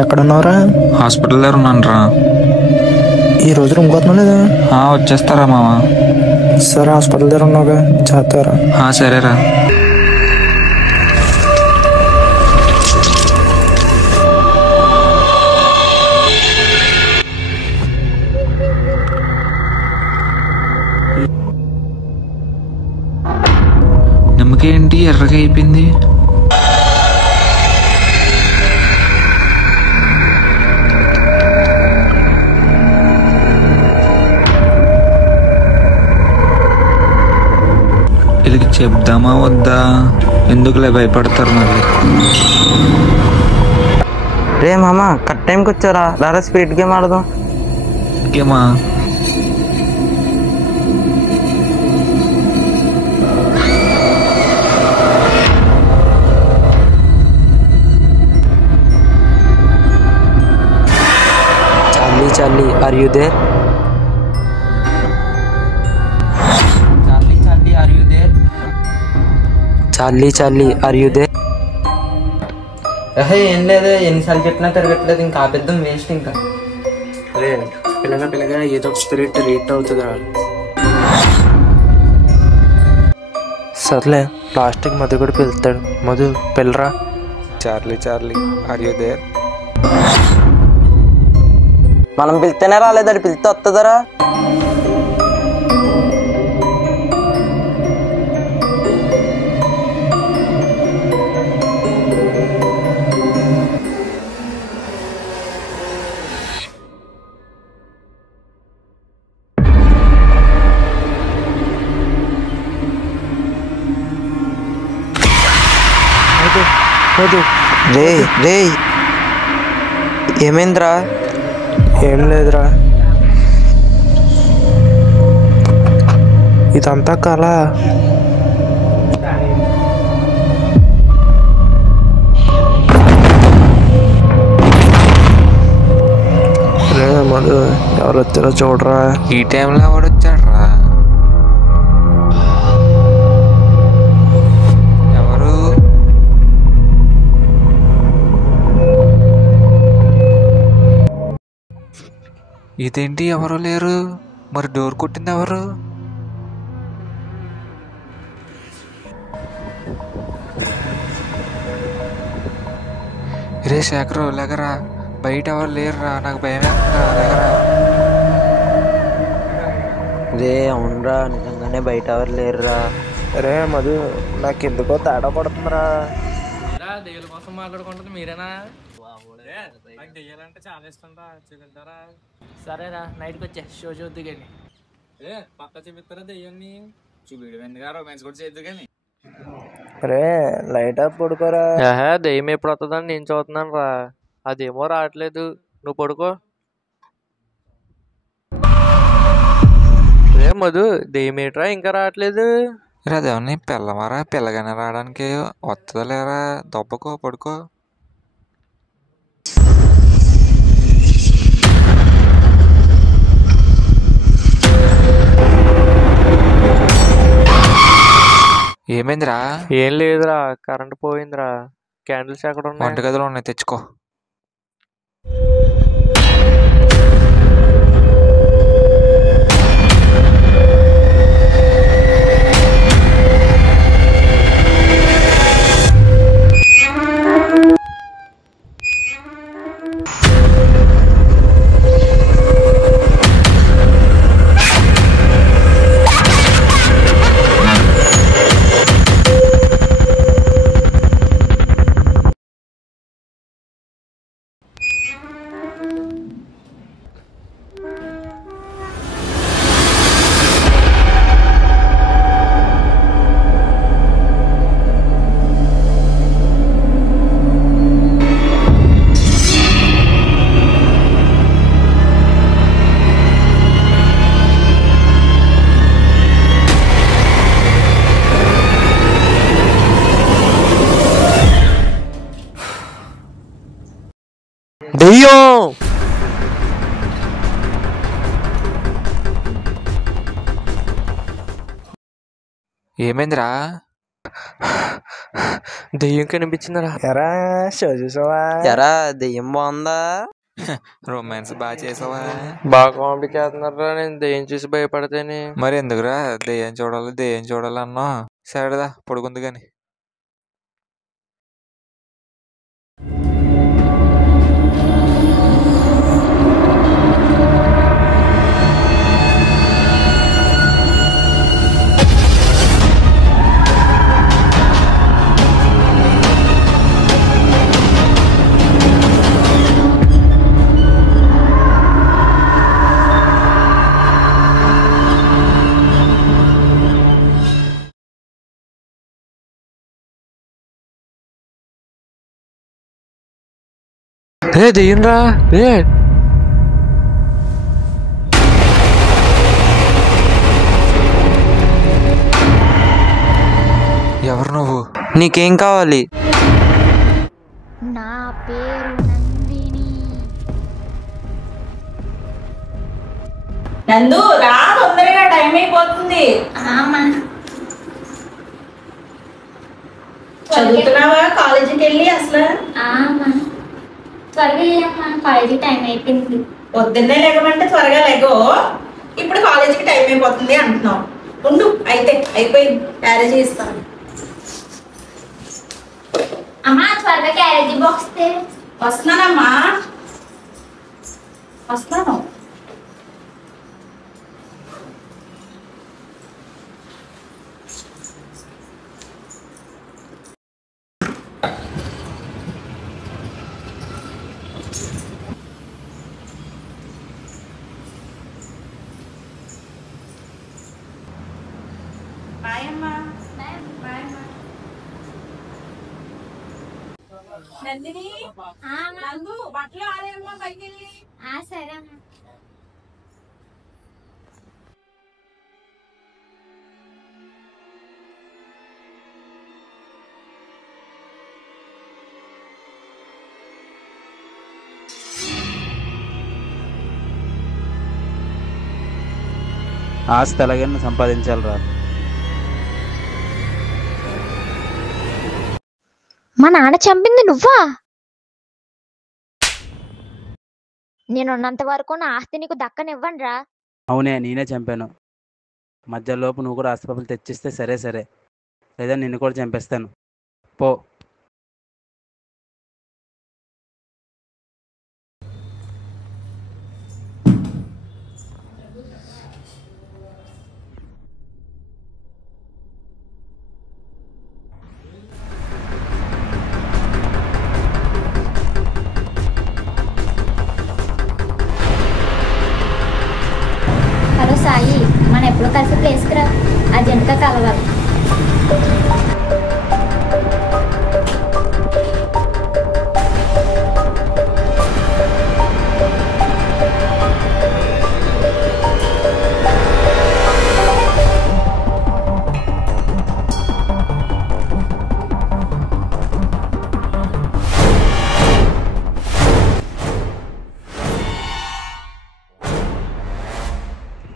ఎక్కడున్నావురా? హాస్పిటల్ దగ్గర ఉన్నాను రా. ఈ రోజు రూమ్కి వస్తున్నావు లేదా? వచ్చేస్తారా మామ? సరే, హాస్పిటల్ దగ్గర ఉన్నావుగా, చేస్తారా? సరేరా. నిమ్మకేంటి ఎర్రగా అయిపోయింది? వీళ్ళకి చెప్దామా వద్దా? ఎందుకులే, భయపడతారు మళ్ళీ. రే మామ, కరెక్ట్ టైంకి వచ్చారా? రారా స్పీడ్ గేమ్ ఆడదాం. గేమా? Charlie, are you there? Charlie, are you there? ఏం లేదు, ఎన్నిసార్లు చెప్పినా తిరగట్లేదు. ఇంకా ఆపేద్దాం, వేస్ట్. ఇంకా అరే పిల్లగా ఏదో ఒక స్పిరిట్ రీట్ అవుతుంది రా. సర్లే, ప్లాస్టిక్ మధు కూడా పిలుస్తాడు. మధు పిల్లరా. Charlie, are you there? మనం పిలిస్తేనే రాలేదు, అది పిలిస్తే వస్తుందరా? రే రే, ఏమైందిరా? ఏం లేదురా, ఇదంతా కళ. రే మధు, ఎవరు వచ్చారో చూడరా. ఈ టైంలో ఎవడు వచ్చాడ్రా? ఎవరు? ఇదేంటి ఎవరు లేరు? మరి డోర్ కొట్టింది ఎవరు? రే శేఖరు, లేకరా, బయట ఎవరు లేరురా, నాకు భయం వేస్తుందిరా, లేకరా. రే అవునరా, నిజంగానే బయట ఎవరు లేరురా. రే మధు, నాకు ఎందుకో తేడా పడుతుందిరా. దెయ్యాల కోసం మాట్లాడుకుంటుంది మీరేనా? దెయ్యాలంటే చాలా ఇష్టం రా, చూపిస్తారా? సరేరా, నైట్కి వచ్చే షో చూద్దు కానీ. పక్క చూపిస్తారా దెయ్యాన్ని? చూపిడు ఎందుకు, రొమాన్స్ కూడా చేద్దు కానీ. రే లైట్ అప్ పడుకోరా. దెయ్యం ఎప్పుడు వస్తుందని నేను చూస్తున్నాను రా. అదేమో రావట్లేదు, నువ్వు పడుకో. రే మధు, దెయ్యం ఏంట్రా ఇంకా రావట్లేదు? అదేమన్నా పిల్లమారా, పిల్లగానే రావడానికి వస్తుందా లేరా? దొబ్బకో, పడుకో. ఏమైందిరా? ఏం లేదురా, కరెంట్ పోయిందిరా. క్యాండిల్స్ ఎక్కడ ఉన్నాయి? వంటగదిలో ఉన్నాయి, తెచ్చుకో. దెయ్యం! ఏమైందిరా? దెయ్యం కనిపించిందిరా. ఎరా షో చూసావా? ఎరా దెయ్యం బాగుందా? రొమాన్స్ బాగా చేసావా? బాగా కామెడీ చేస్తున్నారా. నేను దెయ్యం చూసి భయపడితేనే. మరి ఎందుకురా దెయ్యం చూడాలి అన్నా? సరేదా పడుకుంది కానీ. రే దెయ్యం రా రే. ఎవరు నువ్వు? నీకేం కావాలి? నా పేరు నందిని. నందు రా, తొందరగా టైం అయిపోతుంది. చదువుతున్నావా కాలేజీకి వెళ్ళి? అసలు త్వరగా అమ్మా, కాలేజీ టైం అయిపోయింది. పొద్దున్నే లేకమంటే త్వరగా లేగో. ఇప్పుడు కాలేజీకి టైం అయిపోతుంది అంటున్నావు. ఉండు, అయితే అయిపోయింది, క్యారేజీ ఇస్తాను. అమ్మా త్వరగా క్యారేజీ బాక్స్ తే. వస్తున్నానమ్మా, వస్తున్నాను. బాయ్ అమ్మా. నందిని, నందు బట్టలు ఆరేమ్మా పైకి వెళ్ళి. సరే అమ్మా. ఆస్తి ఎలాగైనా సంపాదించాలిరా. మా నాన్న చంపింది నువ్వా? నేనున్నంత వరకు నా ఆస్తి నీకు దక్కనివ్వండి రా. అవునే, నేనే చంపాను. మధ్యలోపు నువ్వు కూడా ఆస్తి పప్పులు తెచ్చిస్తే సరే సరే, లేదా నిన్ను కూడా చంపేస్తాను. పో. హలో సాయి, మనం ఎప్పుడు కలిసి ప్లేస్కి రా, అర్జెంట్గా కలవాలి.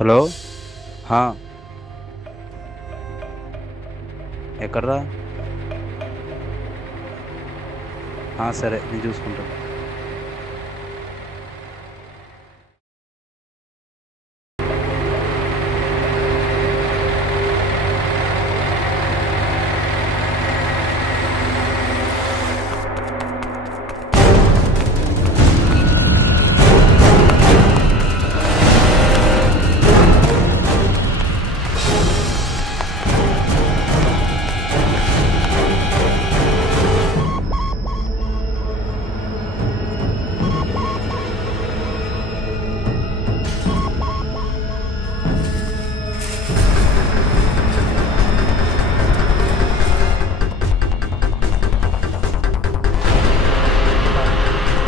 హలో, ఎక్కడ్రా? సరే నేను చూసుకుంటాను.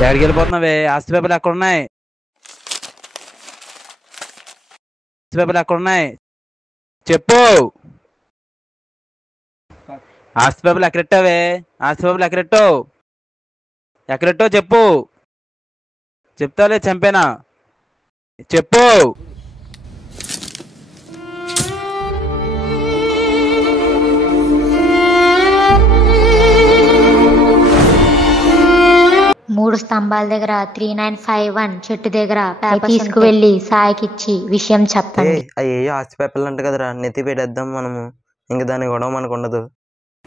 ఎక్కడికి వెళ్ళిపోతున్నావే? ఆస్తి పేపర్లు ఎక్కడున్నాయి? ఆస్తి పేపర్లు ఎక్కడున్నాయి చెప్పు. ఆస్తి పేపర్లు ఎక్కడెట్టావే? ఆస్తి పేపర్లు ఎక్కడెట్టావు చెప్పు. చెప్తాలే చంపేనా చెప్పు. 3 స్తంభాల దగ్గర 3951 చెట్టు దగ్గర పేపర్ తీసుకువెళ్ళి సాయికి ఇచ్చి విషయం చెప్పండి. అయ్యో ఆస్తి పేపర్లు అంట కదరా, నెత్తి పెట్టేద్దాం మనము. ఇంక దాని గొడవ మనకు ఉండదు.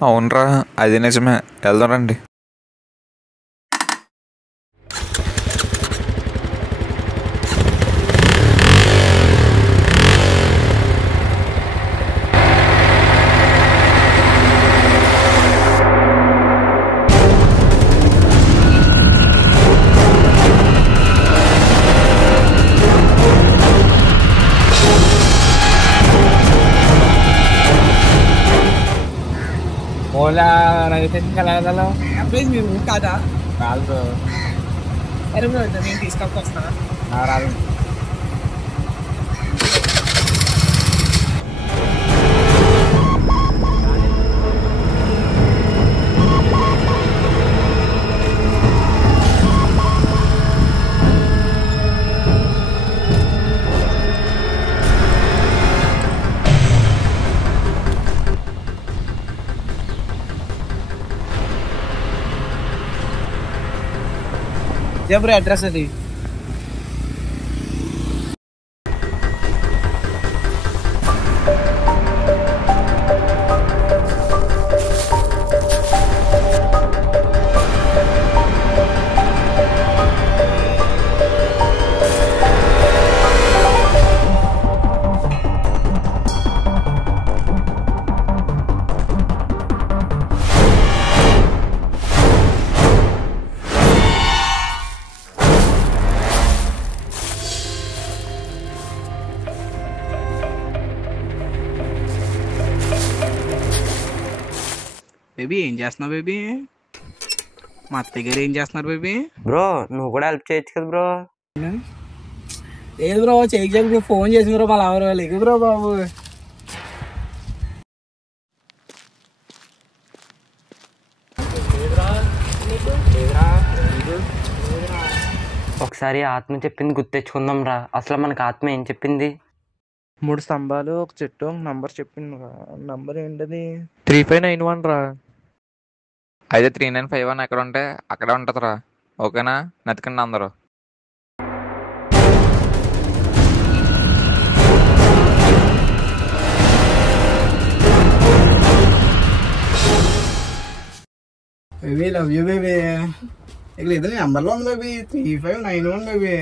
అవునరా, అది నిజమే. వెళ్దాం రండి. Hola, nagtitin ka lang dalaw. Please, may buka da. Kaldo. Pero mo, may discount cost na. Nararin. Ya bro, address tadi. Baby ఏం చేస్తున్నావు బేబీ? మా అత్తయ్య గారు ఏం చేస్తున్నారు బేబీ? బ్రో నువ్వు కూడా హెల్ప్ చేయొచ్చు కదా బ్రో. లేదు బ్రో, చెయ్యి ఫోన్ చేసి బ్రో మళ్ళీ ఎవరు లేదు బ్రో బాబు. ఒకసారి ఆత్మ చెప్పింది గుర్తు తెచ్చుకుందాం రా. అసలు మనకు ఆత్మ ఏం చెప్పింది? 3 స్తంభాలు, ఒక చెట్టు, ఒక నంబర్ చెప్పింది రా. నంబర్ ఏంటది? 3591 రా. అయితే 3951 ఎక్కడ ఉంటే అక్కడే ఉంటుందిరా. ఓకేనా? నతికండి అందరూ. Baby love you baby. ఇక్కడ ఏదో నెంబర్లో ఉంది బేబీ, 3591 బేబీ.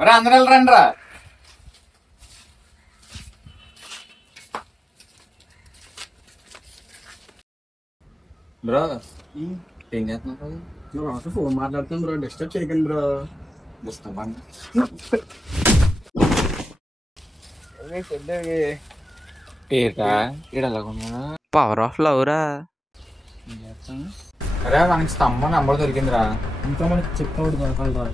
మరి అందరూ వెళ్ళరండి రా. బ్రో ఏం చేస్తున్నావు? ఫోన్ మాట్లాడుతున్నాం బ్రో, డిస్టర్బ్ చేయకండి బ్రో. డిస్టర్బ్ అండి. ఏటా ఇడలాగున్నా పవర్ ఆఫ్ లవ్ రా. అరే మనకి స్తంభం నెంబర్ దొరికిందిరా. ఇంకా మనకి చెప్తాడు దొరకాలి.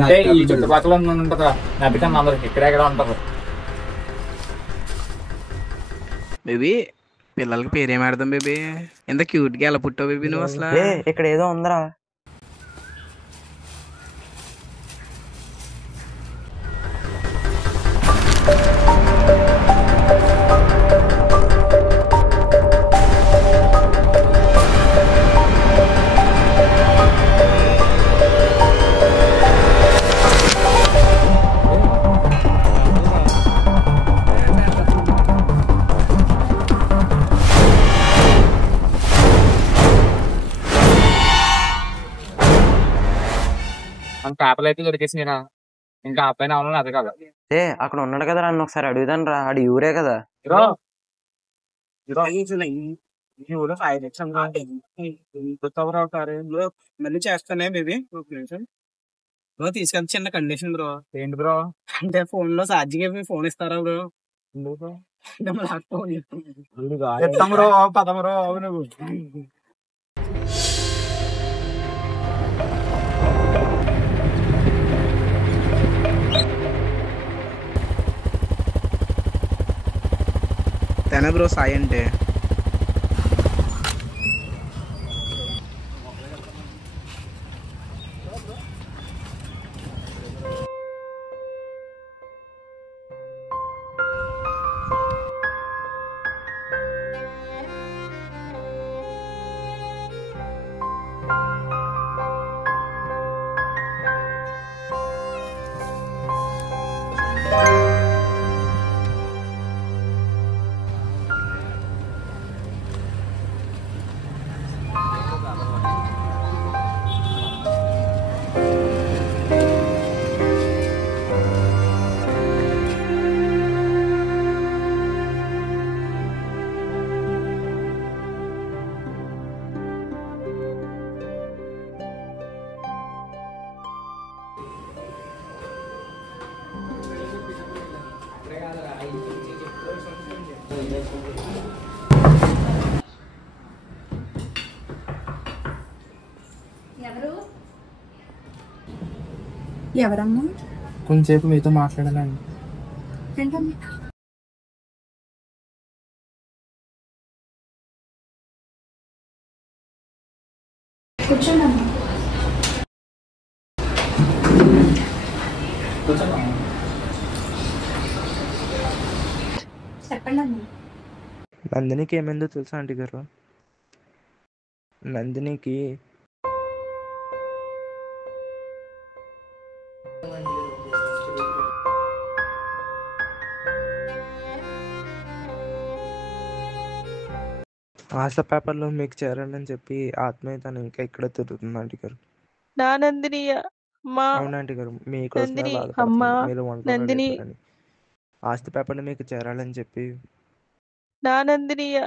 అంటే ఈ చుట్టుపక్కల ఉంటుందా? నవ్వికన్నా అందరికి ఇక్కడెక్కడ ఉంటారు. బేబీ పిల్లలకి పేరేం ఆడదాం బేబీ? ఎంత క్యూట్గా ఎలా పుట్టావు బేబీ నువ్వు అసలు? ఇక్కడ ఏదో ఉందిరా. పేపర్లు అయితే దొరికేసినా. ఇంకా అబ్బాయి అవన్నీ అది కదా. అక్కడ ఉన్నాడు కదా, నన్ను ఒకసారి అడుగుదాను రా. ఆడు ఊరే కదా. మళ్ళీ చేస్తానే బేబీ. బ్రో తీసుకెళ్తే చిన్న కండిషన్ బ్రో. ఏంటి బ్రో? అంటే ఫోన్ లో ఛార్జింగ్ ఫోన్ ఇస్తారా బ్రో? చెప్తాం బ్రో, పద బ్రో. అవును తనే బ్రో సాయి అంటే. ఎవరమ్మా? కొంచెంసేపు మీతో మాట్లాడాలండి. కూర్చోండి. చెప్పండి అమ్మా. నందినికి ఏమైందో తెలుసా ఆంటీ గారు? నందినికి ఆశ పేపర్లో మీకు చేరాలని చెప్పి ఆత్మీయ తను ఇంకా ఇక్కడ తిరుగుతుంది ఆంటీ గారు. నా నందినియ అమ్మా, అవును ఆంటీ గారు, మీకోసమే నందిని బాధపడుతుంది. అమ్మా, మీరు ఒంటరిగా నందిని లేపారని ఆస్తి పేపర్ని మీకు చేరాలని చెప్పి. నా నందినియ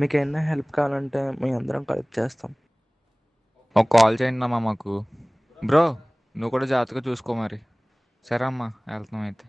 మీకు ఏమైనా హెల్ప్ కావాలంటే మీ అందరం కలిసి చేస్తాం. ఒక కాల్ చేయండి అమ్మా మాకు. బ్రో నువ్వు కూడా జాగ్రత్తగా చూసుకో మరి. సరే అమ్మా, వెళ్తున్నాం అయితే.